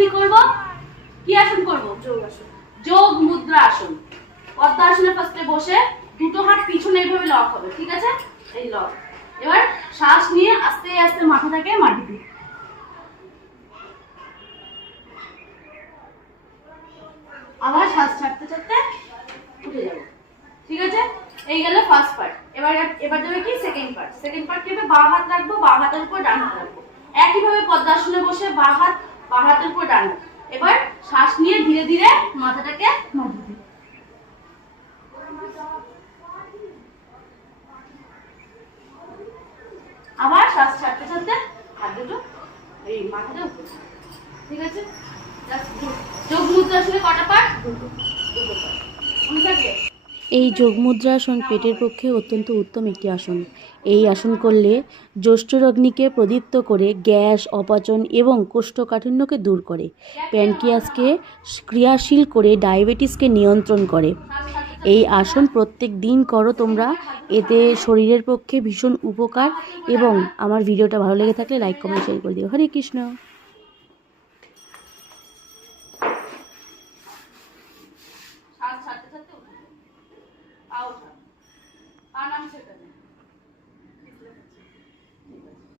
কি করব? কি আসন করব? যোগ মুদ্রা আসন। পদ্মাসনে ফার্স্টে বসে দুটো হাত পিছনে এইভাবে লক হবে, ঠিক আছে? এই লক। এবার শ্বাস নিয়ে আস্তে আস্তে মাথাটাকে মাটিতে, আবার শ্বাস ছাড়তে ছাড়তে উঠে যাবো, ঠিক আছে? এই গেল ফার্স্ট পার্ট। এবার যাবে কি সেকেন্ড পার্ট। সেকেন্ড পার্ট কি হবে? বাঁ হাত রাখবো, বাঁ হাতের উপর ডান হাত রাখবো। একইভাবে পদ্মাসনে বসে বাঁ হাতের উপর ডান হাত। এবার শ্বাস নিয়ে ধীরে ধীরে মাথাটাকে মাটিতে, আবার শ্বাস ছাড়তে ছাড়তে হাত দুটো এই মাথাটা উপরে, ঠিক আছে? যোগ মুদ্রাসনে কটা পার্ট? দুটো পার্ট। মনে থাকবে? এই যোগমুদ্রাসন পেটের পক্ষে অত্যন্ত উত্তম একটি আসন। এই আসন করলে যষ্ঠরগ্নিকে প্রদীপ্ত করে গ্যাস, অপাচন এবং কোষ্ঠকাঠিন্যকে দূর করে, প্যানক্রিয়াসকে ক্রিয়াশীল করে ডায়াবেটিসকে নিয়ন্ত্রণ করে। এই আসন প্রত্যেক দিন করো তোমরা, এতে শরীরের পক্ষে ভীষণ উপকার। এবং আমার ভিডিওটা ভালো লেগে থাকলে লাইক, কমেন্ট, শেয়ার করে দিও। হরে কৃষ্ণ। শ্বাস ছাড়তে ছাড়তে উঠে যাবে। পা ওঠা, পা নামছে এখানে।